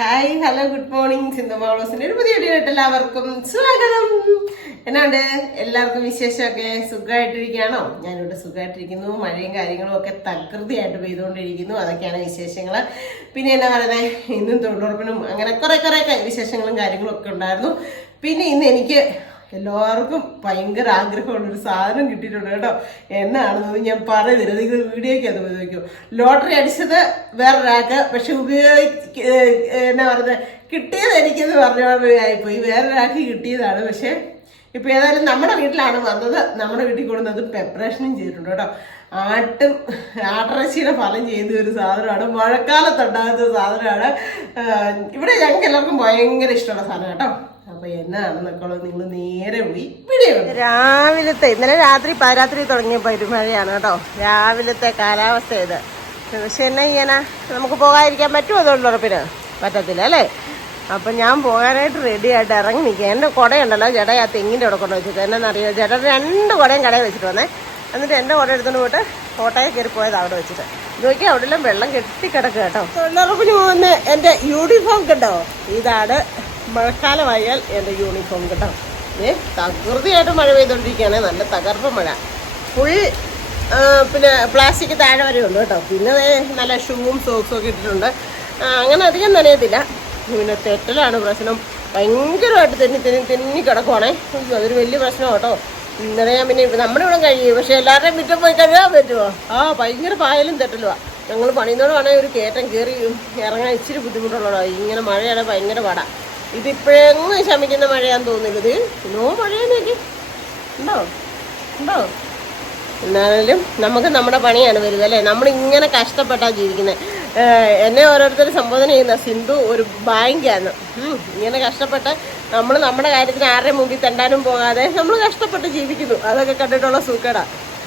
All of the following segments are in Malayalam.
Hi hello good morning. സിന്ധുമാളോസിന്റെ ഒരു പുതിയ വീഡിയോയിട്ട് എല്ലാവർക്കും സ്വാഗതം. എന്നാണ്ട് എല്ലാവർക്കും വിശേഷമൊക്കെ? സുഖമായിട്ടിരിക്കുകയാണോ? ഞാനിവിടെ സുഖമായിട്ടിരിക്കുന്നു. മഴയും കാര്യങ്ങളും ഒക്കെ തകൃതിയായിട്ട് പെയ്തുകൊണ്ടിരിക്കുന്നു. അതൊക്കെയാണ് വിശേഷങ്ങൾ. പിന്നെ എന്നാ പറയുന്നത്, ഇന്നും തൊഴിലുറപ്പിനും അങ്ങനെ കുറെ വിശേഷങ്ങളും കാര്യങ്ങളും ഒക്കെ ഉണ്ടായിരുന്നു. പിന്നെ ഇന്ന് എനിക്ക് എല്ലാവർക്കും ഭയങ്കര ആഗ്രഹമുള്ളൊരു സാധനം കിട്ടിയിട്ടുണ്ട് കേട്ടോ. എന്നാണെന്നത് ഞാൻ പറയുന്നത്, നിങ്ങൾ വീഡിയോയ്ക്ക് അത് ഉപയോഗിക്കും. ലോട്ടറി അടിച്ചത് വേറൊരാൾക്ക്, പക്ഷെ എന്നാ പറയുന്നത്, കിട്ടിയത് എനിക്കെന്ന് പറഞ്ഞായിപ്പോയി. വേറൊരാൾക്ക് കിട്ടിയതാണ്. പക്ഷെ ഇപ്പൊ ഏതായാലും നമ്മുടെ വീട്ടിലാണ് വന്നത്. നമ്മുടെ വീട്ടിൽ കൊണ്ടുവന്നത് പ്രിപ്പറേഷനും ചെയ്തിട്ടുണ്ട് കേട്ടോ. ആട്ടിറച്ചിയുടെ ഫലം ചെയ്ത ഒരു സാധനമാണ്. മഴക്കാലത്തുണ്ടാകുന്ന സാധനമാണ്. ഇവിടെ ഞങ്ങൾക്ക് എല്ലാവർക്കും ഭയങ്കര ഇഷ്ടമുള്ള സാധനം കേട്ടോ. അപ്പൊ എന്നാണെന്നൊക്കെ നിങ്ങൾ നേരെ പോയി വീഡിയോ. രാവിലത്തെ ഇന്നലെ പാതിരാത്രി തുടങ്ങിയ പെരുമഴയാണ് കേട്ടോ. രാവിലത്തെ കാലാവസ്ഥ ഇത്. പക്ഷെ എന്നാ ചെയ്യാനാ, നമുക്ക് പോകാതിരിക്കാൻ പറ്റുമോ? തൊഴിലുറപ്പിന് പറ്റത്തില്ല അല്ലേ. അപ്പം ഞാൻ പോകാനായിട്ട് റെഡി ആയിട്ട് ഇറങ്ങി നിൽക്കുക. എൻ്റെ കുടയുണ്ടല്ലോ, ജട ആ തെങ്ങിൻ്റെ അവിടെ കൊണ്ട് വെച്ചിട്ട് എന്നാന്നറിയോ, ജട 2 കുടയും കടയിൽ വെച്ചിട്ട് വന്നേ. എന്നിട്ട് എൻ്റെ കുട എടുത്തുകൊണ്ട് പോയിട്ട് ഓട്ടോയിൽ കയറി പോയത് അവിടെ വെച്ചിട്ട്. നോക്കിയാൽ അവിടെ എല്ലാം വെള്ളം കെട്ടിക്കിടക്കുക കേട്ടോ. തൊഴിലുറപ്പിന് പോകുന്ന എൻ്റെ യൂണിഫോം കേട്ടോ. ഇതാണ് മഴക്കാലമായാൽ എൻ്റെ യൂണിഫോം കേട്ടോ. തകൃതിയായിട്ട് മഴ പെയ്തുകൊണ്ടിരിക്കുകയാണ്. നല്ല തകർപ്പ് മഴ. ഫുൾ പിന്നെ പ്ലാസ്റ്റിക് താഴെ വരെ ഉണ്ട് കേട്ടോ. പിന്നെ നല്ല ഷൂവും സോക്സും ഒക്കെ ഇട്ടിട്ടുണ്ട്. അങ്ങനെ അധികം നനയത്തില്ല. പിന്നെ തെറ്റലാണ് പ്രശ്നം. ഭയങ്കരമായിട്ട് തെന്നി കിടക്കുവാണേ. അതൊരു വലിയ പ്രശ്നമാണ് കേട്ടോ. ഇന്നലെ ഞാൻ പിന്നെ നമ്മുടെ ഇവിടെ കഴിയും, പക്ഷെ എല്ലാവരുടെയും മുറ്റം പോയി കഴുകാൻ പറ്റുമോ? ഭയങ്കര പായലും തെറ്റലുമാണ്. ഞങ്ങൾ പണിയുന്നതോടാണെങ്കിൽ ഒരു കയറ്റം കയറി ഇറങ്ങാൻ ഇച്ചിരി ബുദ്ധിമുട്ടുള്ളതോ. ഇങ്ങനെ മഴയാണ് ഭയങ്കര പാടാണ്. ഇതിപ്പോഴെങ്ങും ശമിക്കുന്ന മഴയാന്ന് തോന്നുന്നില്ല. ഇത് നോ മഴയെന്നൊക്കെ ഉണ്ടോ. എന്നാലും നമുക്ക് നമ്മുടെ പണിയാണ് വരുന്നത് അല്ലേ. നമ്മളിങ്ങനെ കഷ്ടപ്പെട്ടാണ് ജീവിക്കുന്നത്. എന്നെ ഓരോരുത്തർ സംബോധന ചെയ്യുന്ന സിന്ധു ഒരു ബാങ്കാണ്. ഇങ്ങനെ കഷ്ടപ്പെട്ട് നമ്മൾ നമ്മുടെ കാര്യത്തിന് ആരുടെ മുമ്പിൽ തെണ്ടാനും പോകാതെ നമ്മൾ കഷ്ടപ്പെട്ട് ജീവിക്കുന്നു. അതൊക്കെ കണ്ടിട്ടുള്ള സൂക്കേടാ.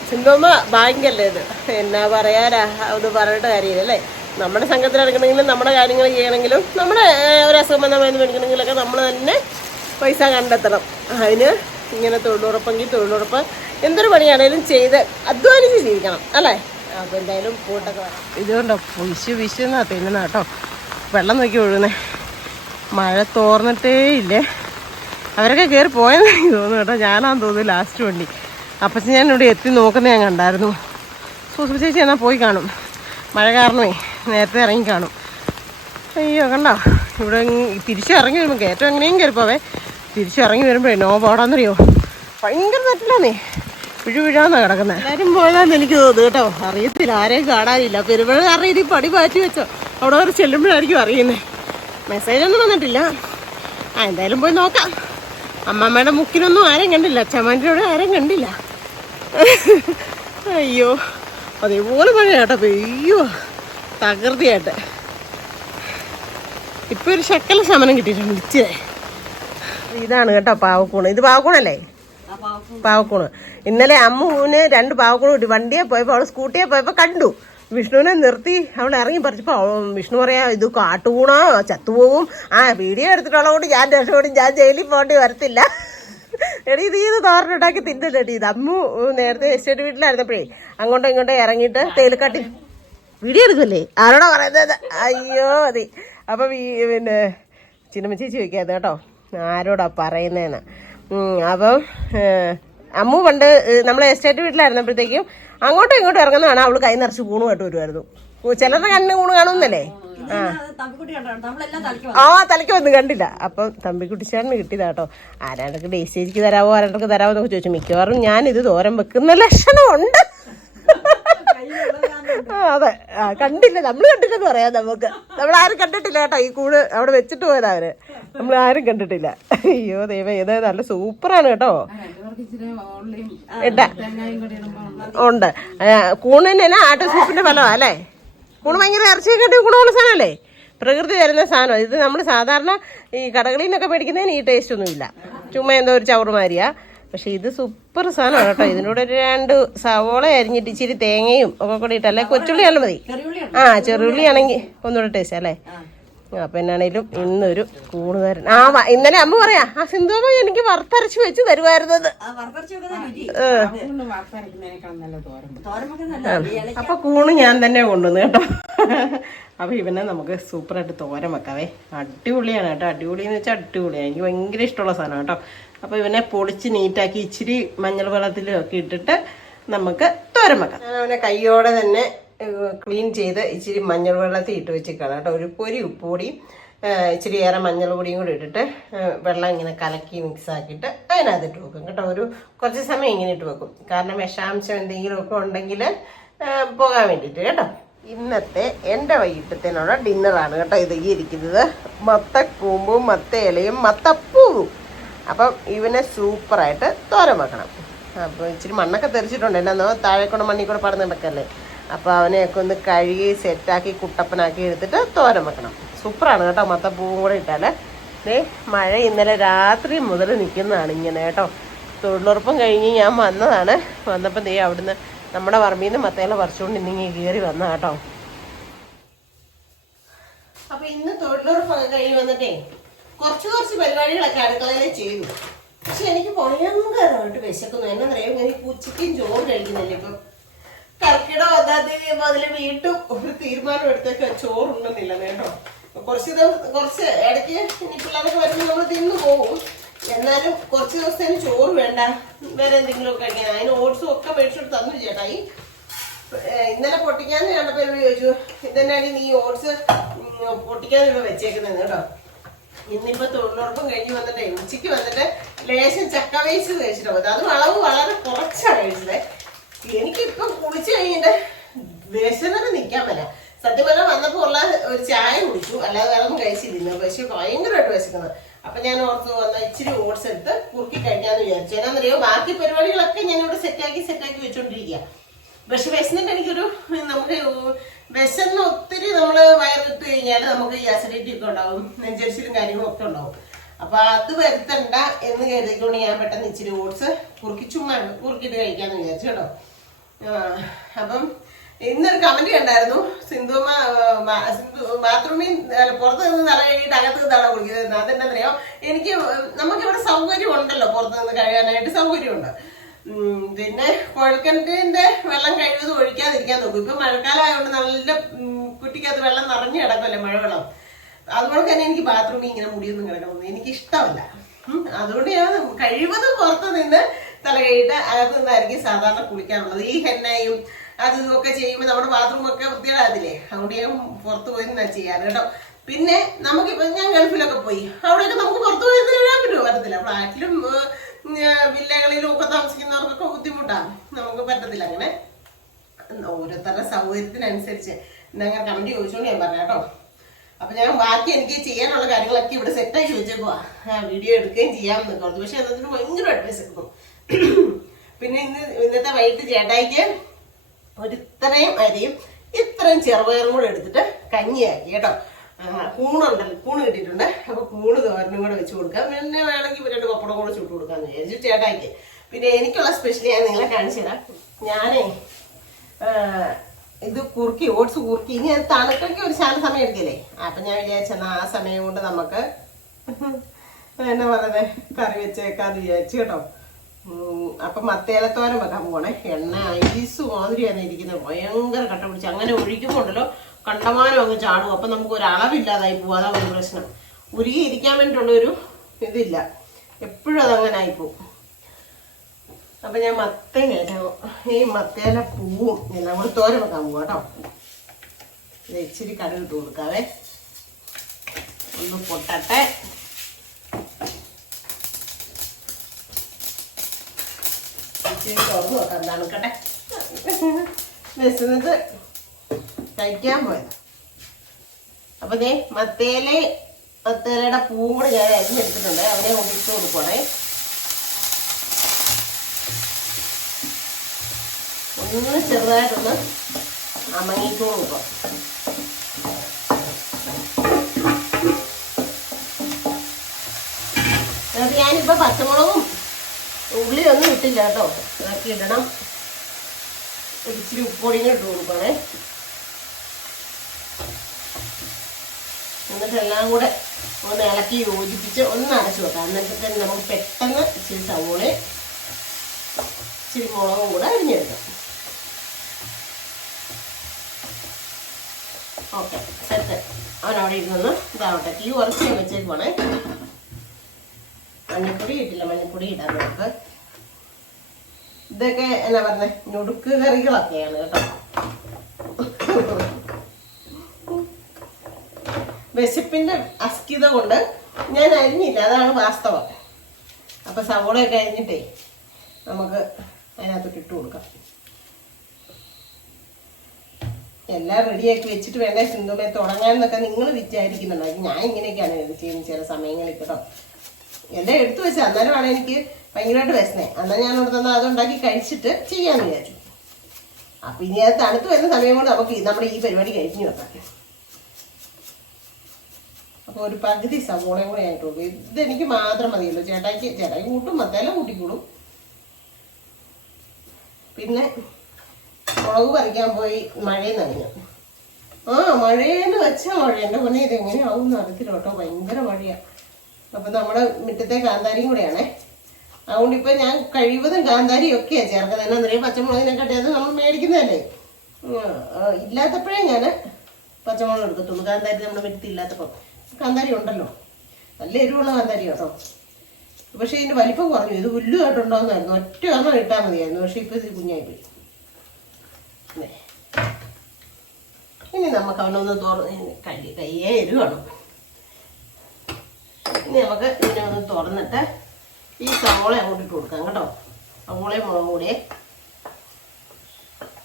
സിന്ധുമ്മ ബാങ്കല്ലേ ഇത്. എന്നാ പറയാനാ, അത് പറഞ്ഞിട്ട് കാര്യമില്ല അല്ലേ. നമ്മുടെ സംഘത്തിൽ എടുക്കണമെങ്കിലും നമ്മുടെ കാര്യങ്ങൾ ചെയ്യണമെങ്കിലും നമ്മുടെ ഒരു അസുഖം വന്നാൽ മരുന്ന് മേടിക്കണമെങ്കിലൊക്കെ നമ്മൾ തന്നെ പൈസ കണ്ടെത്തണം. അതിന് ഇങ്ങനെ തൊഴിലുറപ്പെങ്കിൽ തൊഴിലുറപ്പ് എന്തൊരു പണിയാണേലും ചെയ്ത് അധ്വാനിച്ച് ജീവിക്കണം അല്ലേ. അപ്പോൾ എന്തായാലും കൂട്ടൊക്കെ വേണം. ഇതുകൊണ്ടോ വിശുന്നാ തിന്നുന്ന കേട്ടോ. വെള്ളം നോക്കി ഒഴുകുന്നേ. മഴ തോർന്നിട്ടേ ഇല്ലേ. അവരൊക്കെ കയറി പോയെന്ന് എനിക്ക് തോന്നുന്നു കേട്ടോ. ഞാനാന്ന് തോന്നുന്നു ലാസ്റ്റ് വണ്ടി. അപ്പം ഞാൻ ഇവിടെ എത്തി നോക്കുന്ന ഞാൻ കണ്ടായിരുന്നു. സൂസു ചേച്ചി എന്നാൽ പോയി കാണും. മഴ കാരണമേ നേരത്തെ ഇറങ്ങി കാണും. അയ്യോ കണ്ടോ, ഇവിടെ തിരിച്ചിറങ്ങി വരുമ്പോൾ കയറ്റം എങ്ങനെയും കയറിപ്പോവേ. തിരിച്ചിറങ്ങി വരുമ്പോഴേ നോ പാടാന്നറിയോ, ഭയങ്കര തെറ്റില്ലാന്നേ. വീഴാന്നാണ് കിടക്കുന്നത്. എല്ലാവരും പോയതാന്ന് എനിക്ക് തോന്നുന്നു കേട്ടോ. അറിയത്തില്ല, ആരെയും കാണാനില്ല. പെരുമഴ കാരണം ഇനി പടി മാറ്റി വെച്ചോ. അവിടെ വരെ ചെല്ലുമ്പോഴായിരിക്കും അറിയുന്നത്. മെസ്സേജൊന്നും വന്നിട്ടില്ല. എന്തായാലും പോയി നോക്കാം. അമ്മമ്മയുടെ മുക്കിനൊന്നും ആരെയും കണ്ടില്ല. അച്ഛമ്മേൻ്റെ അവിടെ ആരെയും കണ്ടില്ല. അയ്യോ അതേപോലെ മഴ കേട്ടോ. അയ്യോ തകൃതിയായിട്ട്. ഇപ്പൊ ഒരു ശക്കല ശമനം കിട്ടിയിട്ടുണ്ട് ഇച്ചിരി. ഇതാണ് കേട്ടോ പാവക്കൂണ്. ഇത് പാവക്കൂണല്ലേ? പാവക്കൂണ്. ഇന്നലെ അമ്മുവിന് 2 പാവക്കൂണ് കിട്ടി. വണ്ടിയെ പോയപ്പോൾ അവൾ സ്കൂട്ടിയെ പോയപ്പോൾ കണ്ടു. വിഷ്ണുവിനെ നിർത്തി അവൾ ഇറങ്ങി പറിച്ചപ്പോൾ വിഷ്ണു പറയാ, ഇത് കാട്ടുകൂണോ, ചത്തുപോകും. വീഡിയോ എടുത്തിട്ടുള്ളതുകൊണ്ട് ഞാൻ രക്ഷപ്പെടും, ഞാൻ ജയിലിൽ പോകേണ്ടി വരത്തില്ല. എടീ ഇത് തോരനുണ്ടാക്കി തിന്നില്ലടി. ഇത് അമ്മു നേരത്തെ എസ്റ്റേറ്റ് വീട്ടിലായിരുന്നപ്പോഴേ അങ്ങോട്ടും ഇങ്ങോട്ടും ഇറങ്ങിയിട്ട് തേയിലക്കാട്ടി വീഡിയോ എടുക്കുമല്ലേ. ആരോടാ പറയുന്നത്? അയ്യോ മതി. അപ്പം പിന്നെ ചിന്നമ്മ ചേച്ചി ചോദിക്കാതെ കേട്ടോ ആരോടാ പറയുന്നതെന്ന്. അപ്പം അമ്മു പണ്ട് നമ്മളെ എസ്റ്റേറ്റ് വീട്ടിലായിരുന്നപ്പോഴത്തേക്കും അങ്ങോട്ടും ഇങ്ങോട്ടും ഇറങ്ങുന്നതാണ്. അവള് കൈ നിറച്ച് കൂണുമായിട്ട് വരുമായിരുന്നു. ചിലരുടെ കണ്ണിന് കൂണ് കാണുന്നല്ലേ. തലയ്ക്ക് വന്ന് കണ്ടില്ല. അപ്പം തമ്പിക്കുട്ടിച്ചാറിന് കിട്ടിയതാട്ടോ. ആരാണ്ടൊക്കെ ഡേസ്റ്റേജിക്ക് തരാവോ ആരാണ്ടൊക്കെ തരാവോ എന്നൊക്കെ ചോദിച്ചു. മിക്കവാറും ഞാൻ ഇത് തോരൻ വെക്കുന്ന ലക്ഷണമുണ്ട്. അതെ, കണ്ടില്ല, നമ്മൾ കണ്ടില്ലെന്ന് പറയാം. നമ്മൾ ആരും കണ്ടിട്ടില്ല കേട്ടോ. ഈ കൂട് അവിടെ വെച്ചിട്ട് പോയതാ അവര്. നമ്മൾ ആരും കണ്ടിട്ടില്ല. അയ്യോ ദൈവം, ഇത് നല്ല സൂപ്പറാണ് കേട്ടോ. ഉണ്ട് കൂണിന് ആട്ടുസൂപ്പിന്റെ ഫലമാ അല്ലേ. കൂണ് ഭയങ്കര ഇറച്ചിയൊക്കെ ഗുണമുള്ള സാധനമല്ലേ, പ്രകൃതി തരുന്ന സാധനം. ഇത് നമ്മൾ സാധാരണ ഈ കടകളിൽ നിന്നൊക്കെ മേടിക്കുന്നതിന് ഈ ടേസ്റ്റ് ഒന്നുമില്ല. ചുമ്മാ എന്തോ ഒരു ചവറുമാരിയാ. പക്ഷെ ഇത് സൂപ്പർ സാധനമാണ് കേട്ടോ. ഇതിനൂടെ ഒരു 2 സവോള അരിഞ്ഞിട്ട് ഇച്ചിരി തേങ്ങയും ഒക്കെ കൂടി ഇട്ടല്ലേ. കൊച്ചുള്ളി ആയാലും മതി. ചെറുള്ളി ആണെങ്കിൽ ഒന്നുകൂടെ ടേസ്റ്റ് അല്ലേ. അപ്പം എന്നാണേലും ഇന്നൊരു കൂണുകാരൻ ഇന്നലെ അമ്മ പറയാ ആ സിന്ധുവ എനിക്ക് വറുത്തരച്ച് വെച്ച് തരുമായിരുന്നത്. അപ്പൊ കൂണ് ഞാൻ തന്നെ കൊണ്ടുവന്നു കേട്ടോ. അപ്പൊ ഇവനെ നമുക്ക് സൂപ്പറായിട്ട് തോരൻ വെക്കാവേ. അടിപൊളിയാണ് കേട്ടോ. അടിപൊളി എന്ന് വെച്ചാൽ അടിപൊളിയാണ്. എനിക്ക് ഭയങ്കര ഇഷ്ടമുള്ള സാധനം കേട്ടോ. അപ്പൊ ഇവനെ പൊളിച്ച് നീറ്റാക്കി ഇച്ചിരി മഞ്ഞൾ വെള്ളത്തിലൊക്കെ ഇട്ടിട്ട് നമുക്ക് തോരൻ വെക്കാം. ഞാൻ അവനെ കയ്യോടെ തന്നെ ക്ലീൻ ചെയ്ത് ഇച്ചിരി മഞ്ഞൾ വെള്ളത്തിൽ ഇട്ട് വെച്ചിരിക്കണം കേട്ടോ. ഒരു പൊരി ഉപ്പുപൊടിയും ഇച്ചിരി ഏറെ മഞ്ഞൾ പൊടിയും കൂടി ഇട്ടിട്ട് വെള്ളം ഇങ്ങനെ കലക്കി മിക്സ് ആക്കിയിട്ട് അതിനകത്തിട്ട് വെക്കും കേട്ടോ. കുറച്ച് സമയം ഇങ്ങനെ ഇട്ട് വെക്കും. കാരണം വിഷാംശം എന്തെങ്കിലുമൊക്കെ ഉണ്ടെങ്കിൽ പോകാൻ വേണ്ടിയിട്ട് കേട്ടോ. ഇന്നത്തെ എൻ്റെ വൈകിട്ടത്തിനുള്ള ഡിന്നറാണ് കേട്ടോ ഇത് ഈ ഇരിക്കുന്നത്. മത്തക്കൂമ്പും മത്ത ഇലയും മത്തപ്പൂവും. അപ്പം ഇവനെ സൂപ്പറായിട്ട് തോരൻ വെക്കണം. അപ്പോൾ ഇച്ചിരി മണ്ണൊക്കെ തെറിച്ചിട്ടുണ്ട്. എന്നാന്നോ താഴെക്കൂടെ മണ്ണിൽ കൂടെ പടന്ന് നടക്കല്ലേ. അപ്പോൾ അവനെയൊക്കെ ഒന്ന് കഴുകി സെറ്റാക്കി കുട്ടപ്പനാക്കി എടുത്തിട്ട് തോരൻ വെക്കണം. സൂപ്പറാണ് കേട്ടോ. മത്തപ്പൂവും കൂടെ ഇട്ടാൽ മഴ ഇന്നലെ രാത്രി മുതൽ നിൽക്കുന്നതാണ് ഇങ്ങനെ കേട്ടോ. തൊഴിലുറപ്പം കഴിഞ്ഞ് ഞാൻ വന്നതാണ്. വന്നപ്പോൾ അവിടുന്ന് നമ്മുടെ പറമ്പിൽ നിന്ന് മത്തയില പറിച്ചുകൊണ്ട് ഇന്നിങ്ങനെ കയറി വന്ന കേട്ടോ. അപ്പോൾ ഇന്ന് തൊഴിലുറപ്പൊക്കെ കഴിഞ്ഞ് വന്നിട്ടേ കുറച്ച് പരിപാടികളൊക്കെ അടുക്കളയിൽ ചെയ്തു. പക്ഷെ എനിക്ക് ഭയങ്കരമായിട്ട് വിശക്കുന്നു. എന്നാ അറിയാം, ഞാൻ ഈ ഉച്ചയ്ക്കും ചോറ് കഴിക്കുന്നില്ല. ഇപ്പം കർക്കിടം അതിൽ വീണ്ടും ഒരു തീരുമാനം എടുത്തേക്ക് ചോറുണ്ടെന്നില്ല കേട്ടോ. കുറച്ച് ഇടയ്ക്ക് ഇനി പിള്ളേരൊക്കെ വരുമ്പോൾ നമ്മൾ തിന്നു പോകും. എന്നാലും കുറച്ച് ദിവസത്തേന് ചോറ് വേണ്ട, വേറെ എന്തെങ്കിലുമൊക്കെ കഴിക്കാൻ. അതിന് ഓട്സും ഒക്കെ മേടിച്ചോട്ട് തന്നു ചേട്ടായി. ഇന്നലെ പൊട്ടിക്കാൻ കണ്ടപ്പോൾ എന്നോട് ചോദിച്ചു, ഇതന്നെയാണ് നീ ഓട്സ് പൊട്ടിക്കാൻ ഇവിടെ വെച്ചേക്കുന്നത് കേട്ടോ. ഇന്നിപ്പോ തൊഴിലുറപ്പം കഴിഞ്ഞ് വന്നിട്ടേ ഉച്ചയ്ക്ക് വന്നിട്ട് ലേശം ചക്ക വേസ്റ്റ് കഴിച്ചിട്ട് പോയത്. അതും അളവ് വളരെ കുറച്ചാണ് കഴിച്ചത്. എനിക്കിപ്പം കുളിച്ച് കഴിഞ്ഞിട്ട് വിശന്നിട്ട് നിൽക്കാൻ പറ്റില്ല. സത്യം പറഞ്ഞാൽ വന്നപ്പോൾ ഉള്ള ഒരു ചായ കുടിച്ചു, അല്ലാതെ വേറെ ഒന്നും കഴിച്ചിരുന്നു. പക്ഷെ ഭയങ്കരമായിട്ട് വിശക്കുന്നത്. അപ്പൊ ഞാൻ ഓർത്ത് വന്ന ഇച്ചിരി ഓട്സ് എടുത്ത് കുറുക്കി കഴിക്കാന്ന് വിചാരിച്ചു. എന്നാന്നറിയോ, ബാക്കി പരിപാടികളൊക്കെ ഞാനിവിടെ സെറ്റാക്കി വെച്ചോണ്ടിരിക്കുക. പക്ഷെ വിശന്നിട്ട് എനിക്കൊരു നമുക്ക് വിശന്ന് ഒത്തിരി നമ്മള് വയറിട്ട് കഴിഞ്ഞാൽ നമുക്ക് ഈ അസിഡിറ്റി ഒക്കെ ഉണ്ടാവും, നെഞ്ചരിച്ചിലും കാര്യങ്ങളും ഒക്കെ ഉണ്ടാവും. അപ്പൊ അത് വരുത്തണ്ട എന്ന് കരുതിക്കൊണ്ട് ഞാൻ പെട്ടെന്ന് ഇച്ചിരി ഓട്സ് കുറുക്കിയിട്ട് കഴിക്കാന്ന് വിചാരിച്ചു കേട്ടോ. അപ്പം ഇന്നൊരു കമന്റ് കണ്ടായിരുന്നു, സിന്ധു ബാത്റൂമിൽ പുറത്ത് നിന്ന് തല കഴിഞ്ഞിട്ട് അകത്ത് തല കുളിക്കുന്നത്. അതെന്താ പറയാ, നമുക്കിവിടെ സൗകര്യം ഉണ്ടല്ലോ, പുറത്ത് നിന്ന് കഴുകാനായിട്ട് സൗകര്യമുണ്ട്. പിന്നെ കുഴൽക്കിണറ്റിന്റെ വെള്ളം കഴിവതും ഒഴിക്കാതിരിക്കാൻ നോക്കും. ഇപ്പൊ മഴക്കാലം ആയതുകൊണ്ട് നല്ല കുട്ടിക്കകത്ത് വെള്ളം നിറഞ്ഞു കിടക്കല്ലേ, മഴവെള്ളം. അതുകൊണ്ട് തന്നെ എനിക്ക് ബാത്റൂമിൽ ഇങ്ങനെ മുടിയൊന്നും കിടക്കണമെന്ന് എനിക്കിഷ്ടമല്ല. അതുകൊണ്ട് ഞാൻ കഴിവതും പുറത്ത് നിന്ന് തല കഴിയിട്ട് അകത്ത് നിന്നായിരിക്കും സാധാരണ കുളിക്കാറുള്ളത്. ഈ ഹെന്നയും അതും ഒക്കെ ചെയ്യുമ്പോൾ നമ്മുടെ ബാത്റൂം ഒക്കെ വൃത്തിയിടാതില്ലേ, അതുകൊണ്ട് ഞാൻ പുറത്ത് പോയി നിന്നാ ചെയ്യാറ് കേട്ടോ. പിന്നെ നമുക്കിപ്പോ ഞാൻ ഗൾഫിലൊക്കെ പോയി, അവിടെയൊക്കെ നമുക്ക് പുറത്ത് പോയി എഴുതാൻ പറ്റുമോ? പറ്റത്തില്ല. ഫ്ലാറ്റിലും വില്ലകളിലും ഒക്കെ താമസിക്കുന്നവർക്കൊക്കെ ബുദ്ധിമുട്ടാണ്, നമുക്ക് പറ്റത്തില്ല. അങ്ങനെ ഓരോരുത്തരുടെ സൗകര്യത്തിനനുസരിച്ച് ഞാൻ കമന്റ് ചോദിച്ചോണ്ട് ഞാൻ പറഞ്ഞ കേട്ടോ. അപ്പൊ ഞാൻ ബാക്കി എനിക്ക് ചെയ്യാനുള്ള കാര്യങ്ങളൊക്കെ ഇവിടെ സെറ്റാക്കി വെച്ചേക്കുവാ, വീഡിയോ എടുക്കുകയും ചെയ്യാമെന്ന് ഓർത്തു. പക്ഷെ അതിന് ഭയങ്കരമായിട്ട് വിശക്കുന്നു. പിന്നെ ഇന്നത്തെ വൈകിട്ട് ചേട്ടായിക്ക് ഇത്രയും അരിയും ഇത്രയും ചെറുപയറും കൂടെ എടുത്തിട്ട് കഞ്ഞിയാക്കി കേട്ടോ. കൂണ് കിട്ടിയിട്ടുണ്ട്. അപ്പൊ കൂണ് തോരനും കൂടെ വെച്ച് കൊടുക്കാം. പിന്നെ വേണമെങ്കിൽ 2 പപ്പടം കൂടെ ചുട്ട് കൊടുക്കാന്ന് വിചാരിച്ചു ചേട്ടായിക്ക്. പിന്നെ എനിക്കുള്ള സ്പെഷ്യൽ ഞാൻ നിങ്ങളെ കാണിച്ചു തരാം. ഞാനേ ഇത് ഓട്സ് കുറുക്കി ഇനി അത് തണുക്കൊക്കെ ഒരു ശാല സമയം എടുക്കില്ലേ. അപ്പൊ ഞാൻ വിചാരിച്ചെന്നാ ആ സമയം കൊണ്ട് നമുക്ക് എന്നാ പറയുന്നത് കറി വെച്ചേക്കാന്ന് വിചാരിച്ചു കേട്ടോ. അപ്പൊ മത്തേലത്തോരം വെക്കാൻ പോണേ. എണ്ണ ഐസ് മാതിരിയാണ് ഇരിക്കുന്നത്, ഭയങ്കര കട്ട പിടിച്ച്. അങ്ങനെ ഒഴിക്കുമ്പോണ്ടല്ലോ കണ്ടമാനം അങ്ങ് ചാടും. അപ്പൊ നമുക്ക് ഒരു അളവില്ലാതായി പോകും. അതാ ഒരു പ്രശ്നം. ഉരുകി ഇരിക്കാൻ വേണ്ടിയിട്ടുള്ള ഒരു ഇതില്ല, എപ്പോഴും അതങ്ങനെ ആയിപ്പോവും. അപ്പൊ ഞാൻ ഈ മത്തേല പൂവും എല്ലാം കൂടി തോരൻ വെക്കാൻ പോവാ കേട്ടോ. ഇത് ഇച്ചിരി കടുക് ഇട്ട് കൊടുക്കാവേ, ഒന്ന് പൊട്ടട്ടെ. ഇച്ചിരി തുറന്ന് വെക്കാം, തണുക്കട്ടെ. വിശന്നിട്ട് കഴിക്കാൻ പോയത്. അപ്പൊ മത്തേലയുടെ പൂവും കൂടെ ഞാൻ അരിഞ്ഞെടുത്തിട്ടുണ്ട്. അവനെ ഒന്നിച്ചു കൊടുക്കണേ. ഒന്ന് ചെറുതായിട്ടൊന്ന് അമങ്ങിയിട്ട് കൊടുക്കാം. എന്നിട്ട് ഞാനിപ്പോ പച്ചമുളകും ഉള്ളിയൊന്നും ഇട്ടില്ല കേട്ടോ, ഇതൊക്കെ ഇടണം. ഇച്ചിരി ഉപ്പൊടിയും ഇട്ട് കൊടുക്കണേ. എന്നിട്ട് എല്ലാം കൂടെ ഒന്ന് ഇളക്കി യോജിപ്പിച്ച് ഒന്ന് അടച്ചു വെക്കാം. എന്നിട്ട് തന്നെ നമുക്ക് പെട്ടെന്ന് ഇച്ചിരി സവോളയും ഇച്ചിരി മുളകും കൂടെ അരിഞ്ഞെടുക്കാം. Okay, set. അവനവിടെ ഇരുന്നൊന്ന് ഇതാവട്ടെ. തീ കുറച്ച് വെച്ചേക്കുവാണേ. മഞ്ഞപ്പൊടി ഇട്ടില്ല, മഞ്ഞപ്പൊടി ഇടാൻ നമുക്ക്. ഇതൊക്കെ എന്നാ പറഞ്ഞ ഞുടുക്ക് കറികളൊക്കെയാണ് കേട്ടോ. വിശപ്പിന്റെ അസ്കിത കൊണ്ട് ഞാൻ അരിഞ്ഞില്ല, അതാണ് വാസ്തവം. അപ്പൊ സവോളയൊക്കെ അരിഞ്ഞിട്ടേ നമുക്ക് അതിനകത്തോട്ട് ഇട്ട് കൊടുക്കാം. എല്ലാം റെഡിയാക്കി വെച്ചിട്ട് വേണ്ടേ സിന്ധുമേ തുടങ്ങാനെന്നൊക്കെ നിങ്ങൾ വിചാരിക്കുന്നുണ്ടോ? ഞാൻ ഇങ്ങനെയൊക്കെയാണ് ഇത് ചെയ്യുന്നത് ചില സമയങ്ങളിൽ കേട്ടോ. എല്ലാം എടുത്തു വെച്ചാൽ അന്നേരമാണ് എനിക്ക് ഭയങ്കരമായിട്ട് വിശന്നേ. എന്നാൽ ഞാൻ ഇവിടെ തന്നെ അതുണ്ടാക്കി കഴിച്ചിട്ട് ചെയ്യാമെന്ന് വിചാരിച്ചു. അപ്പം ഇനി അത് തണുത്ത് വരുന്ന സമയം കൊണ്ട് നമുക്ക് നമ്മുടെ ഈ പരിപാടി കഴിച്ചു വെക്കാം. അപ്പോൾ ഒരു പകുതി സവോളയും കൂടെ ആയിട്ട് കൊടുക്കും. ഇതെനിക്ക് മാത്രം മതിയല്ലോ. ചേട്ടായി കൂട്ടും, മത്തേല കൂട്ടിക്കൂടും. പിന്നെ മുളക് പറിക്കാൻ പോയി മഴയിൽ നനഞ്ഞു. മഴയെന്ന് വെച്ചാൽ മഴ. എൻ്റെ മുന്നേ ഇത് എങ്ങനെയാവും അറിയത്തില്ല കേട്ടോ. ഭയങ്കര മഴയാണ്. അപ്പം നമ്മുടെ മുറ്റത്തെ കാന്താരിയും കൂടെയാണേ. അതുകൊണ്ട് ഇപ്പം ഞാൻ കഴിവതും കാന്താരിയൊക്കെയാണ് ചേർക്കുന്നത്. എന്നാന്നറിയാം, പച്ചമുളകിനെക്കാട്ടി അത് നമ്മൾ മേടിക്കുന്നതല്ലേ. ഇല്ലാത്തപ്പോഴേ ഞാൻ പച്ചമുളക് എടുക്കത്തുള്ളൂ. കാന്താരി നമ്മുടെ മുറ്റത്തില്ലാത്തപ്പോൾ. കാന്താരി ഉണ്ടല്ലോ, നല്ല എരിവുള്ള കാന്താരി കേട്ടോ. പക്ഷേ ഇതിൻ്റെ വലിപ്പം കുറഞ്ഞു. ഇത് പുല്ലുമായിട്ടുണ്ടാവുന്നതായിരുന്നു. ഒറ്റ ഒരെണ്ണം ഇട്ടാൽ മതിയായിരുന്നു. പക്ഷെ ഇപ്പം ഇത് കുഞ്ഞായിപ്പോയി. ഇനി നമുക്ക് അവനൊന്ന് കയ്യേ എരിവാണ്. ഇനി നമുക്ക് ഇതിനെ ഒന്ന് തുറന്നിട്ട് ഈ സവോള അങ്ങോട്ട് ഇട്ട് കൊടുക്കാം കേട്ടോ. സവോളയും മുളകും കൂടെ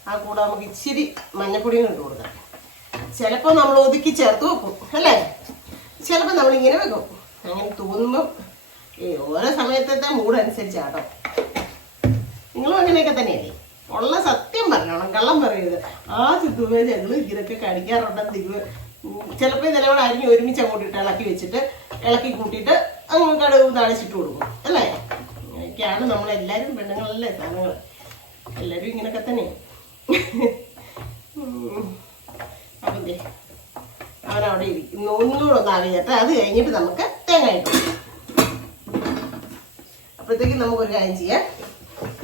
ആ കൂടെ നമുക്ക് ഇച്ചിരി മഞ്ഞപ്പൊടിയും ഇട്ട് കൊടുക്കാം. ചിലപ്പോൾ നമ്മൾ ഒതുക്കി ചേർത്ത് വെക്കും അല്ലേ, ചിലപ്പോൾ നമ്മളിങ്ങനെ വെക്കും. അങ്ങനെ തോന്നുമ്പം ഓരോ സമയത്തെ മൂടനുസരിച്ചാട്ടോ. നിങ്ങളും അങ്ങനെയൊക്കെ തന്നെയല്ലേ? ഉള്ള സത്യം പറഞ്ഞോണം, കള്ളം പറയരുത്. സിദ്ധുവേ ഞങ്ങൾ ഇതൊക്കെ കഴിക്കാറുണ്ടെന്ന് ചിലപ്പോൾ ഇതെല്ലാം അരിഞ്ഞ് ഒരുമിച്ച് അങ്ങോട്ടിട്ട് ഇളക്കി വെച്ചിട്ട് ഇളക്കി കൂട്ടിയിട്ട് അങ്ങ് കടുക് താളിച്ചിട്ട് കൊടുക്കും അല്ലേ. ഇങ്ങനെയൊക്കെയാണ് നമ്മളെല്ലാവരും, പെണ്ണുങ്ങളല്ലേ സാധനങ്ങൾ, എല്ലാവരും ഇങ്ങനെയൊക്കെ തന്നെയാണ്. അപ്പം അവനവിടെ ഇരിക്കും. ഒന്നുകൂടെ ഒന്ന് അറിയട്ടെ. അത് കഴിഞ്ഞിട്ട് നമുക്ക് തേങ്ങ ഇട്ടു. അപ്പോഴത്തേക്കും നമുക്കൊരു കാര്യം ചെയ്യാം.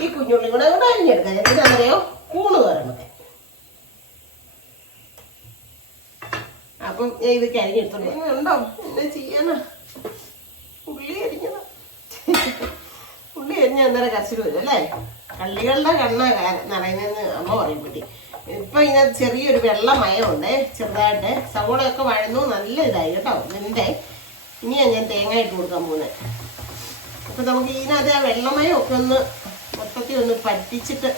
ഈ കുഞ്ഞുള്ളി കൂടെ അങ്ങോട്ട് അരിഞ്ഞെടുക്കാം. എന്തിനാണെന്നറിയോ? കൂണ് തോരമൊക്കെ. അപ്പം ഞാൻ ഇതൊക്കെ അരിഞ്ഞെടുത്തോളൂ. ഉണ്ടോ എന്നാ ചെയ്യാനാ? ഉള്ളി അരിഞ്ഞതാ. ഉള്ളി അരിഞ്ഞ അന്നേരം കരച്ചിൽ വരും അല്ലേ. കള്ളികളുടെ കണ്ണ നിറയുന്നതെന്ന് അമ്മ പറയും കുട്ടി. ഇപ്പൊ ഇതിനകത്ത് ചെറിയൊരു വെള്ളമയമുണ്ട് ചെറുതായിട്ട്. സവോളയൊക്കെ വഴന്നു നല്ല ഇതായി കേട്ടോ. ഇതിൻ്റെ ഇനിയാണ് ഞാൻ തേങ്ങ ഇട്ട് കൊടുക്കാൻ പോകുന്നത്. അപ്പൊ നമുക്ക് ഇതിനകത്ത് ആ വെള്ളമയം ഒക്കെ ഒന്ന് മൊത്തത്തിൽ ഒന്ന് പറ്റിച്ചിട്ട്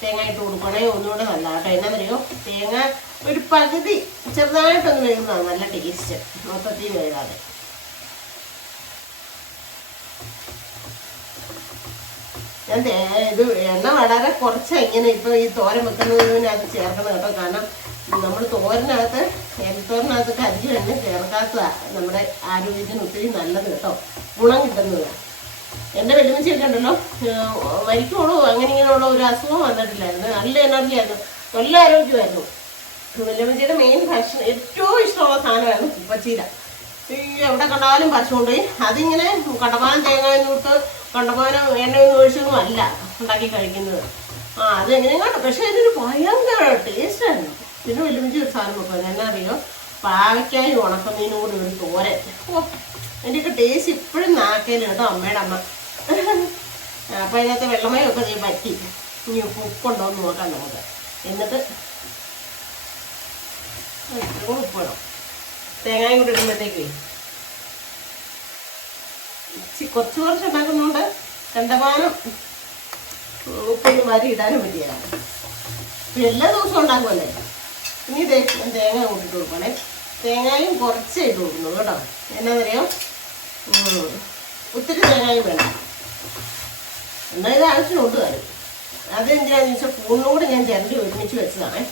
തേങ്ങ ഇട്ട് കൊടുക്കണമെങ്കിൽ ഒന്നുകൂടെ നല്ല കേട്ടോ. എന്നാന്നറിയോ, തേങ്ങ ഒരു പകുതി ചെറുതായിട്ടൊന്ന് വേകുന്നതാണ് നല്ല ടേസ്റ്റ്, മൊത്തത്തിൽ വേകാതെ. ഞാൻ ഇത് എണ്ണ വളരെ കുറച്ചാണ് ഇങ്ങനെ ഇപ്പൊ ഈ തോരൻ വെക്കുന്നതിനകത്ത് ചേർക്കണം കേട്ടോ. കാരണം നമ്മൾ തോരനകത്ത് എൽത്തോരനകത്ത് കരിഞ്ഞ എണ്ണ ചേർക്കാത്തതാണ് നമ്മുടെ ആരോഗ്യത്തിന് ഒത്തിരി നല്ലത് കേട്ടോ, ഗുണം കിട്ടുന്നത്. എൻ്റെ വെല്ലുമിച്ചൊക്കെ ഉണ്ടല്ലോ, മരിക്കോളൂ അങ്ങനെ ഇങ്ങനെയുള്ള ഒരു അസുഖം വന്നിട്ടില്ലായിരുന്നു. നല്ല എനർജി ആയിരുന്നു, നല്ല ആരോഗ്യമായിരുന്നു. വെല്ലുമിച്ചിയുടെ മെയിൻ ഭക്ഷണം ഏറ്റവും ഇഷ്ടമുള്ള സാധനമായിരുന്നു കുപ്പച്ചീര. ഈ എവിടെ കണ്ടാലും പറിച്ചുകൊണ്ടുപോയി അതിങ്ങനെ കണ്ടമാനം തേങ്ങയൊന്നും ഇട്ട് കണ്ടമാനം എണ്ണയൊന്നും ഒഴിച്ചൊന്നും അല്ല ഉണ്ടാക്കി കഴിക്കുന്നത്. അതെങ്ങനെയും കണ്ടു. പക്ഷെ ഇതിന് ഭയങ്കര ടേസ്റ്റായിരുന്നു. പിന്നെ വെല്ലുമിച്ചി ഒരു സാധനം വെക്കുന്നത് എന്നാ അറിയോ, പാവയ്ക്കായും ഉണക്കമീനും കൂടി ഒരു തോരൻ. അതിൻ്റെയൊക്കെ ടേസ്റ്റ് ഇപ്പോഴും നാക്കേല് കേട്ടോ, അമ്മയുടെ അമ്മ. അപ്പം അതിനകത്ത് വെള്ളമയമൊക്കെ നീ പറ്റി. ഇനി ഉപ്പുണ്ടോ എന്ന് നോക്കാം നമുക്ക്. എന്നിട്ട് ഉപ്പ് വേണം. തേങ്ങയും കൂടി ഇടുമ്പോഴത്തേക്ക് കുറച്ച് ഉണ്ടാക്കുന്നുണ്ട്. കണ്ടമാനം ഉപ്പൊന്നും വാരി ഇടാനും പറ്റിയതാണ്. എല്ലാ ദിവസവും ഉണ്ടാക്കുമല്ലേ. ഇനി ഞാൻ തേങ്ങ കൂട്ടിട്ട് കൊടുക്കണേ. തേങ്ങയും കുറച്ചേ ഇട്ട് കൊടുക്കുന്നു കേട്ടോ. എന്നാന്നറിയോ, ഒത്തിരി തേങ്ങയും വേണം. എന്നാൽ ഇത് ആവശ്യമുണ്ട് കാര്യം. അതെന്തിനാന്ന് ചോദിച്ചാൽ കൂണിനോട് ഞാൻ ചിരണ്ടി ഒരുമിച്ച് വെച്ചതാണേ.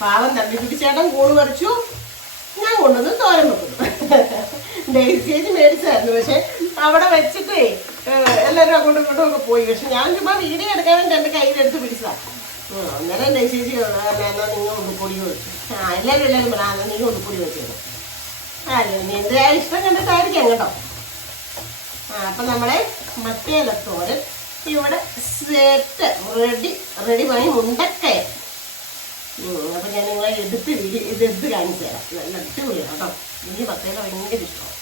പാവം തമ്മിപ്പിടിച്ചേട്ടൻ കൂണ് പറിച്ചു, ഞാൻ കൊണ്ടുവന്ന് തോരൻ വെക്കുന്നു. ഡേറ്റ് മേടിച്ചായിരുന്നു. പക്ഷെ അവിടെ വെച്ചിട്ടേ എല്ലാവരും അങ്ങോട്ടും ഇങ്ങോട്ടും ഒക്കെ പോയി. പക്ഷെ ഞാൻ ചുമ്മാ വീഡിയോ എടുക്കാൻ വേണ്ടി എൻ്റെ കയ്യിലെടുത്ത് പിടിച്ചതാണ്. അന്നേരം ചേച്ചി എന്നാൽ നിങ്ങൾ ഉള്ളിപ്പൊടി വെച്ചു. എല്ലാവരും പറയാം നിങ്ങൾ ഉള്ളിപ്പൊടി വെച്ചത്. അല്ലേ നിന്റെ ഇഷ്ടം കണ്ടിട്ടായിരിക്കാം കേട്ടോ. അപ്പം നമ്മളെ മറ്റേലത്തോരൻ ഇവിടെ സെറ്റ് റെഡി പണി മുണ്ടക്കയ. അപ്പം ഞാൻ നിങ്ങളെ ഇതെടുത്ത് കാണിച്ചു തരാം. നല്ല അടിപൊളിയാണ് കേട്ടോ. എനിക്ക് മത്തേല ഭയങ്കര ഇഷ്ടമാണ്.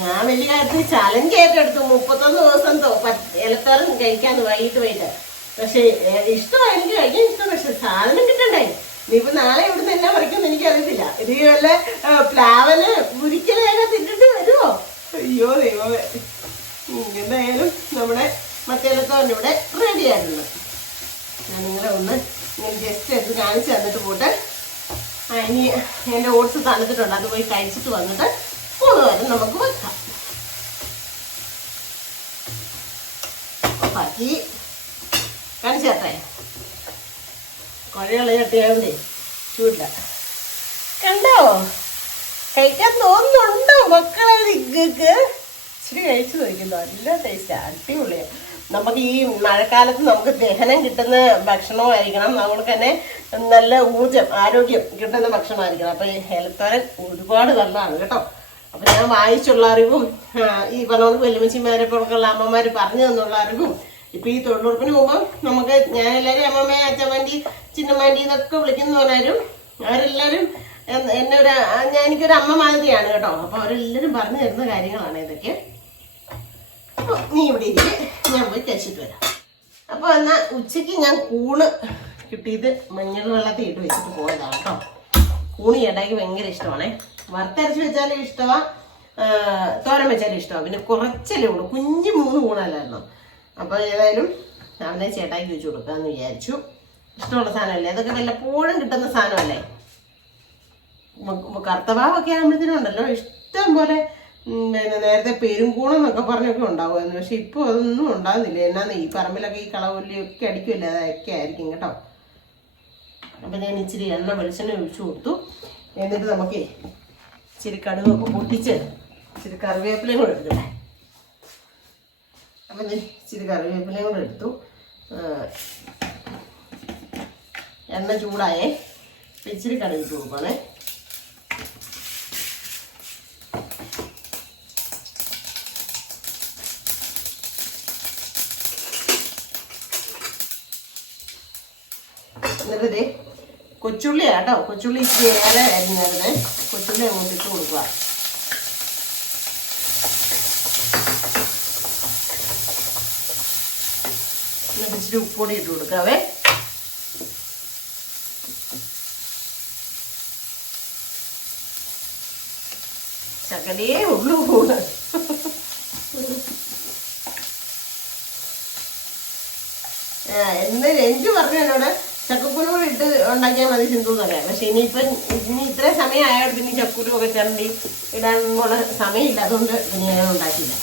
ഞാൻ വലിയ കാര്യത്തിൽ ചലഞ്ച് ഏറ്റെടുത്തു 31 ദിവസം ഇലത്തോരൻ കഴിക്കാന്ന് വൈകിട്ട്. പക്ഷെ ഇഷ്ടമാണ്, എനിക്ക് കഴിക്കാൻ ഇഷ്ടം. പക്ഷെ സാധനം കിട്ടണ്ടേ. നീയിപ്പോ നാളെ ഇവിടുന്ന് എല്ലാം പറിക്കുമെന്ന് എനിക്കറിയത്തില്ല. ഇത് വല്ല പ്ലാവല് മുരിക്കലൊക്കെ തിന്നിട്ട് വരുമോ? അയ്യോ ദൈവമേ. എന്തായാലും നമ്മുടെ മത്തേലത്തോരൻ ഇവിടെ റെഡി ആയിരുന്നു. ഞാൻ നിങ്ങളെ ഒന്ന് ജസ്റ്റ് എടുത്ത് കാണിച്ചു തന്നിട്ട് പോട്ടെ. ഇനി എൻ്റെ ഓട്സ് തണുത്തിട്ടുണ്ട്, അത് പോയി കഴിച്ചിട്ട് വന്നിട്ട് 3 നേരം നമുക്ക് വെക്കാം. ബാക്കി കാണിച്ചു തരട്ടെ. കുഴയുള്ള ചട്ടിയായോണ്ടേ ചൂടില്ല. കണ്ടോ? കഴിക്കാൻ തോന്നുന്നുണ്ടോ മക്കളെ? നിങ്ങൾക്ക് ഇച്ചിരി കഴിച്ചു നോക്കുന്നു. നല്ല ടേസ്റ്റാ, അടിപൊളിയാണ്. നമുക്ക് ഈ മഴക്കാലത്ത് നമുക്ക് ദഹനം കിട്ടുന്ന ഭക്ഷണമായിരിക്കണം. അതുകൊണ്ട് തന്നെ നല്ല ഊർജം, ആരോഗ്യം കിട്ടുന്ന ഭക്ഷണമായിരിക്കണം. അപ്പം ഈ ഇലത്തോരൻ ഒരുപാട് നല്ലതാണ് കേട്ടോ. അപ്പം ഞാൻ വായിച്ചുള്ള അറിവും ഈ പറഞ്ഞോണ്ട് വെല്ലുമച്ചിമാരെ പോലുള്ള അമ്മമാർ പറഞ്ഞു തന്നുള്ള അറിവും ഇപ്പം ഈ തൊഴിലുറപ്പിന് പോകുമ്പോൾ നമുക്ക് ഞാൻ എല്ലാവരും അമ്മമ്മയെ അച്ഛമ്മേണ്ടി ചിന്നമാൻറ്റി എന്നൊക്കെ വിളിക്കുന്നവരാരും അവരെല്ലാവരും എന്നെ എനിക്കൊരു അമ്മ മാതിരിയാണ് കേട്ടോ. അപ്പോൾ അവരെല്ലാവരും പറഞ്ഞു തരുന്ന കാര്യങ്ങളാണ് ഇതൊക്കെ. അപ്പോൾ നീ ഇവിടെ ഇരിക്കെ, ഞാൻ പോയി കഴിച്ചിട്ട് വരാം. അപ്പോൾ എന്നാൽ ഉച്ചയ്ക്ക് ഞാൻ കൂണ് കിട്ടിയത് മഞ്ഞൾ വെള്ളത്തിൽ ഇട്ട് വെച്ചിട്ട് പോയതാണ് കേട്ടോ. കൂണ് ചേട്ടായിക്ക് ഭയങ്കര ഇഷ്ടമാണേ. വറുത്തരച്ച് വെച്ചാലും ഇഷ്ടമാണ്, തോരൻ വെച്ചാലും ഇഷ്ടമാണ്. പിന്നെ കുറച്ചല്ലേ ഉള്ളൂ, കുഞ്ഞ് 3 കൂണല്ലായിരുന്നു. അപ്പോൾ ഏതായാലും അവനെ ചേട്ടായിക്ക് വെച്ച് കൊടുക്കാമെന്ന് വിചാരിച്ചു. ഇഷ്ടമുള്ള സാധനമല്ലേ, അതൊക്കെ വല്ലപ്പോഴും കിട്ടുന്ന സാധനമല്ലേ. കറുത്തവാവൊക്കെ ആകുമ്പോഴത്തേനും ഉണ്ടല്ലോ ഇഷ്ടം പോലെ. പിന്നെ നേരത്തെ പെരുങ്കൂണെന്നൊക്കെ പറഞ്ഞൊക്കെ ഉണ്ടാവുമായിരുന്നു. പക്ഷെ ഇപ്പോൾ അതൊന്നും ഉണ്ടാകുന്നില്ല. എന്നാന്ന് ഈ പറമ്പിലൊക്കെ ഈ കളവല്ലിയൊക്കെ അടിക്കുമല്ലേ, അതൊക്കെ ആയിരിക്കും കേട്ടോ. അപ്പം ഞാൻ ഇച്ചിരി വെളിച്ചെണ്ണ ഒഴിച്ചു കൊടുത്തു. എന്നിട്ട് നമുക്ക് ഇച്ചിരി കടുകൊക്കെ പൊട്ടിച്ച് ഇച്ചിരി കറിവേപ്പിലയും കൂടെ എടുക്കട്ടെ. അപ്പം ഇച്ചിരി കറിവേപ്പിലയും കൂടെ എടുത്തു. എണ്ണ ചൂടായേ. ഇച്ചിരി കടുകിട്ട് കൊടുക്കണേ. എന്നിട്ട് കൊച്ചുള്ളിയാണ് കേട്ടോ. കൊച്ചുള്ളി ഇച്ചിരി ഏറെ അരിഞ്ഞായിരുന്നേ. കൊച്ചുള്ളി അങ്ങോട്ട് ഇട്ട് കൊടുക്കുക. എന്നിട്ട് ഇച്ചിരി ഉപ്പൊടി ഇട്ട് കൊടുക്കാവേ. ചക്കലേ ഉള്ളൂ കൂട്. എനിക്ക് പറഞ്ഞു എന്നോട് ചക്കക്കുരു കൂടി ഇട്ട് ഉണ്ടാക്കിയാൽ മതി സിന്ധു എന്നറിയാം. പക്ഷെ ഇനി ഇത്രയും സമയം ആയാൽ പിന്നെ ചക്കുരു ഒക്കെ ചിരണ്ടി ഇടാനുള്ള സമയമില്ല. അതുകൊണ്ട് പിന്നെ ഞാൻ ഉണ്ടാക്കിയില്ല.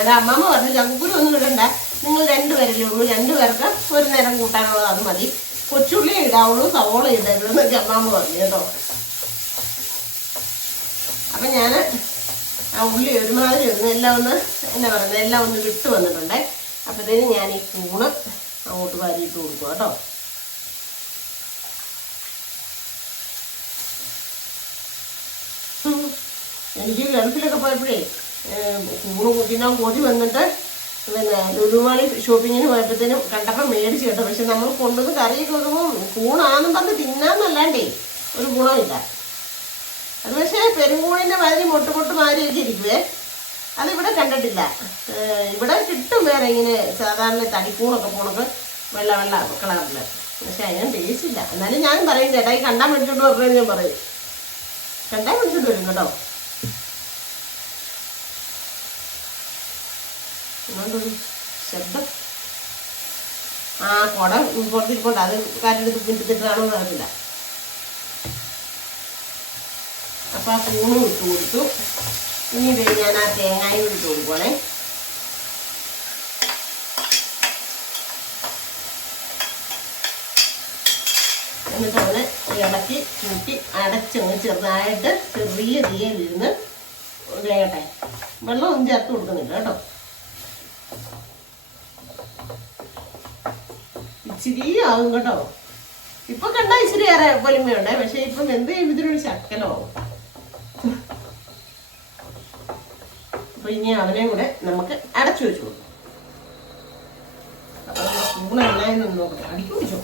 എൻ്റെ അമ്മമ്മ പറഞ്ഞു ചക്കക്കുരു ഒന്നും ഇടണ്ട, നിങ്ങൾ 2 പേരല്ലേ ഉള്ളൂ, 2 പേർക്ക് ഒരു നേരം കൂട്ടാനുള്ളത് അത് മതി, കൊച്ചുള്ളി ഇടാവുള്ളൂ, സവോള ഇടരുതെന്നൊക്കെ അമ്മമ്മ പറഞ്ഞു കേട്ടോ. അപ്പം ഞാൻ ആ ഉള്ളി ഒരുമാതിരി എല്ലാം ഒന്ന് വിട്ട് വന്നിട്ടുണ്ടേ. അപ്പോഴത്തേനും ഞാൻ ഈ കൂണ് അങ്ങോട്ട് വാരിയിട്ട് കൊടുക്കുക കേട്ടോ. എനിക്ക് ഗൾഫിലൊക്കെ പോയപ്പോഴേ കൂണ് തിന്നാൻ കൊതി വന്നിട്ട് പിന്നെ ലുലുമാളി ഷോപ്പിങ്ങിന് പോയപ്പോഴത്തേനും കണ്ടപ്പോൾ മേടിച്ച് കേട്ടോ. പക്ഷെ നമ്മൾ കൊണ്ടുവന്ന് കറിയൊക്കെ വെക്കുമ്പോൾ കൂണാന്നും പറഞ്ഞ് തിന്നാന്നല്ലാണ്ടേ ഒരു ഗുണമില്ല. അത് പക്ഷേ പെരുങ്കൂണിൻ്റെ മാതിരി മൊട്ട് മാതിരിയൊക്കെ ഇരിക്കുവേ. അതിവിടെ കണ്ടിട്ടില്ല. ഇവിടെ കിട്ടും വേറെ ഇങ്ങനെ സാധാരണ തടിക്കൂണൊക്കെ പോണൊക്കെ വെള്ള കളറിൽ. പക്ഷെ അതിനും ടേസ്റ്റ് ഇല്ല. എന്നാലും ഞാൻ പറയും ചേട്ടായി കണ്ടാൽ മേടിച്ചോണ്ട് പറഞ്ഞു. ഞാൻ പറയും കണ്ടാൽ മേടിച്ചോണ്ട് വരും കേട്ടോ. ശബ്ദം കുട പുറത്തിരിക്കോട്ടെ, അത് കാറ്റെടുത്ത് പിന്നിട്ടിട്ടാണോ അറിയില്ല. അപ്പം ആ കൂണും ഇട്ട് കൊടുത്തു. ഇനി ഞാൻ ആ തേങ്ങായും ഇട്ട് കൊടുക്കുവാണേ. എന്നിട്ട് അവനെ ഇളക്കി കൂട്ടി അടച്ചങ്ങ് ചെറുതായിട്ട് ചെറിയ തീയിലിരുന്ന് വേകട്ടെ. വെള്ളമൊന്നും ചേർത്ത് കൊടുക്കുന്നില്ല കേട്ടോ. ഇച്ചിരി ആകും കേട്ടോ. ഇപ്പൊ കണ്ടാ ഇച്ചിരി ഏറെ പൊലിമയുണ്ടേ, പക്ഷെ ഇപ്പൊ വെന്ത് കഴിയുമ്പോൾ ഇതിനൊരു ശക്കലമാവും. അപ്പൊ ഇനി അവനെയും കൂടെ നമുക്ക് അടച്ചു വെച്ചു കൊടുക്കും. അപ്പൊ സ്പൂണെല്ലാം നോക്കട്ടെ, അടിക്ക് പിടിച്ചോ?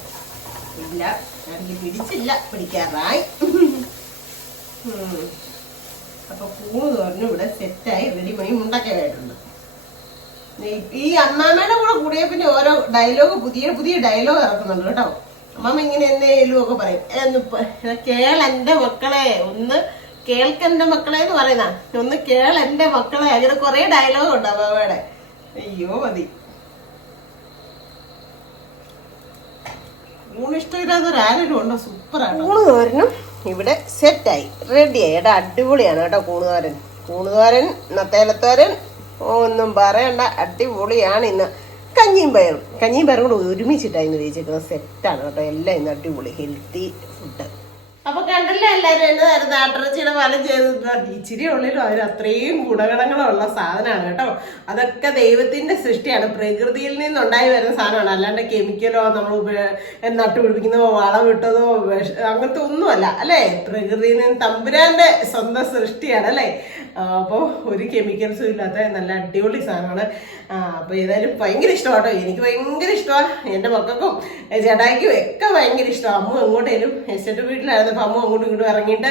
ഇല്ല, എനിക്ക് പിടിച്ചില്ല, പിടിക്കാറായി. അപ്പൊ കൂണ് തോരനും ഇവിടെ സെറ്റായി റെഡിമണി മുണ്ടക്കായിട്ടുണ്ട്. ഈ അമ്മാമ്മയുടെ കൂടെ കൂടിയ പിന്നെ ഓരോ ഡയലോഗ്, പുതിയ പുതിയ ഡയലോഗ് ഇറക്കുന്നുണ്ട് കേട്ടോ. അമ്മമ്മ ഇങ്ങനെ എന്തേലും ഒക്കെ പറയും. കേളെന്റെ മക്കളെ, ഒന്ന് കേൾക്കെന്റെ മക്കളെ എന്ന് പറയുന്ന, ഒന്ന് കേളെന്റെ മക്കളെ, അങ്ങനെ കുറെ ഡയലോഗ് ഉണ്ട് അമ്മാമ്മയുടെ. അയ്യോ മതി. ഊണ് ഇഷ്ടമില്ലാത്തൊരാരും ഉണ്ടോ? സൂപ്പറാണ്. ഊണ് തോരനും ഇവിടെ സെറ്റായി റെഡിയായി. ഏട്ടാ അടിപൊളിയാണ് കേട്ടോ കൂണുതോരൻ. കൂണുതോരൻ, നത്തേലത്തോരൻ, ഒന്നും പറയണ്ട, അടിപൊളിയാണ്. ഇന്ന് കഞ്ഞിയും പയറും കൂടെ ഒരുമിച്ചിട്ടാണ് ഇന്ന് വേവിച്ചേക്കുന്നത്. സെറ്റാണ് കേട്ടോ. എല്ലാം ഇന്ന് അടിപൊളി ഹെൽത്തി ഫുഡ്. അപ്പൊ കണ്ടല്ലോ എല്ലാരും എന്നതായിരുന്നു ആട്ടിറച്ചിയുടെ പാലം ചെയ്തത്. ഇച്ചിരി ഉള്ളിലും അവർ അത്രയും ഗുണഗണങ്ങളുള്ള സാധനമാണ് കേട്ടോ. അതൊക്കെ ദൈവത്തിന്റെ സൃഷ്ടിയാണ്, പ്രകൃതിയിൽ നിന്നുണ്ടായി വരുന്ന സാധനമാണ്. അല്ലാണ്ട് കെമിക്കലോ നമ്മൾ നട്ടുപിടിപ്പിക്കുന്നതോ വളമിട്ടതോ അങ്ങനത്തെ ഒന്നുമല്ല അല്ലേ. പ്രകൃതിയിൽ നിന്ന് തമ്പുരാന്റെ സ്വന്തം സൃഷ്ടിയാണ് അല്ലേ. അപ്പോൾ ഒരു കെമിക്കൽസും ഇല്ലാത്ത നല്ല അടിപൊളി സാധനമാണ്. അപ്പോൾ ഏതായാലും ഭയങ്കര ഇഷ്ടമാണ് കേട്ടോ. എനിക്ക് ഭയങ്കര ഇഷ്ടമാണ്, എൻ്റെ മക്കൾക്കും ചേട്ടായിക്കും ഒക്കെ ഭയങ്കര ഇഷ്ടമാണ്. അമ്മ എങ്ങോട്ടേലും എസ്റ്റേറ്റ് വീട്ടിലായിരുന്നു. അപ്പം അമ്മ അങ്ങോട്ടും ഇങ്ങോട്ടും ഇറങ്ങിയിട്ട്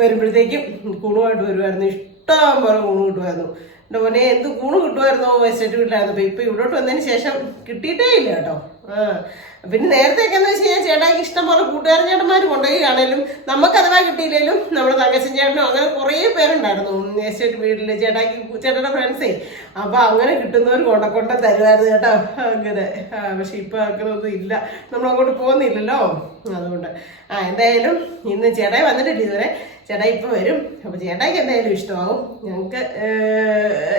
വരുമ്പോഴത്തേക്കും കൂണുമായിട്ട് വരുമായിരുന്നു. ഇഷ്ടം പോലെ കൂണ് കിട്ടുമായിരുന്നു. എൻ്റെ മോനെ എന്ത് കൂണ് കിട്ടുമായിരുന്നോ എസ്റ്റേറ്റ് വീട്ടിലായിരുന്നു. അപ്പം ഇപ്പം ഇവിടോട്ട് വന്നതിന് ശേഷം കിട്ടിയിട്ടേ ഇല്ല കേട്ടോ. പിന്നെ നേരത്തെയൊക്കെ എന്ന് വെച്ച് കഴിഞ്ഞാൽ ചേട്ടായിക്ക് ഇഷ്ടം പോലെ കൂട്ടുകാരൻ ചേട്ടന്മാർ കൊണ്ടുപോയി കാണലും നമുക്ക് അഥവാ കിട്ടിയില്ലെങ്കിലും നമ്മുടെ തങ്കച്ചൻ ചേട്ടനും അങ്ങനെ കുറേ പേരുണ്ടായിരുന്നു എസ്റ്റേറ്റ് വീട്ടിൽ ചേട്ടായിക്ക്, ചേട്ടൻ്റെ ഫ്രണ്ട്സേ. അപ്പം അങ്ങനെ കിട്ടുന്നവർ കൊണ്ട തരുമായിരുന്നു കേട്ടോ അങ്ങനെ. പക്ഷെ ഇപ്പം അങ്ങനെ ഒന്നും ഇല്ല, നമ്മളങ്ങോട്ട് പോകുന്നില്ലല്ലോ. അതുകൊണ്ട് എന്തായാലും ഇന്ന് ചേട്ടായി വന്നിട്ടില്ല ഇതുവരെ. ചേട്ടായി ഇപ്പം വരും. അപ്പം ചേട്ടായിക്ക് എന്തായാലും ഇഷ്ടമാവും. ഞങ്ങൾക്ക്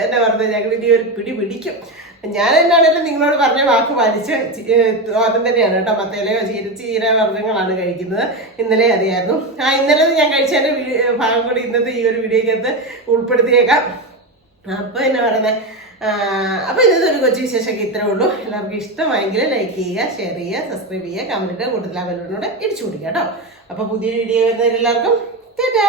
എന്താ പറയുന്നത്, ഞങ്ങൾ ഇനി ഒരു പിടിക്കും. ഞാൻ എന്നാണേലും നിങ്ങളോട് പറഞ്ഞ വാക്ക് പാലിച്ച് തോരൻ തന്നെയാണ് കേട്ടോ. മത്തയിലയോ ചീരവർഗ്ഗങ്ങളാണ് കഴിക്കുന്നത്. ഇന്നലെ അറിയായിരുന്നു. ഇന്നലെ ഞാൻ കഴിച്ചതിൻ്റെ ഭാഗം കൂടി ഇന്നത്തെ ഈ ഒരു വീഡിയോക്കകത്ത് ഉൾപ്പെടുത്തിയേക്കാം. അപ്പോൾ എന്നാ പറയുന്നത്, അപ്പോൾ ഇന്നത്തെ ഒരു കൊച്ചു വിശേഷമൊക്കെ ഇത്രേ ഉള്ളൂ. എല്ലാവർക്കും ഇഷ്ടമായെങ്കിൽ ലൈക്ക് ചെയ്യുക, ഷെയർ ചെയ്യുക, സബ്സ്ക്രൈബ് ചെയ്യുക, കമൻറ്റ് കൂട്ടത്തിലാവലോട് ഇടിച്ചു കൊടുക്കുക കേട്ടോ. അപ്പോൾ പുതിയ വീഡിയോ വരുന്നവരെല്ലാവർക്കും ടാറ്റാ.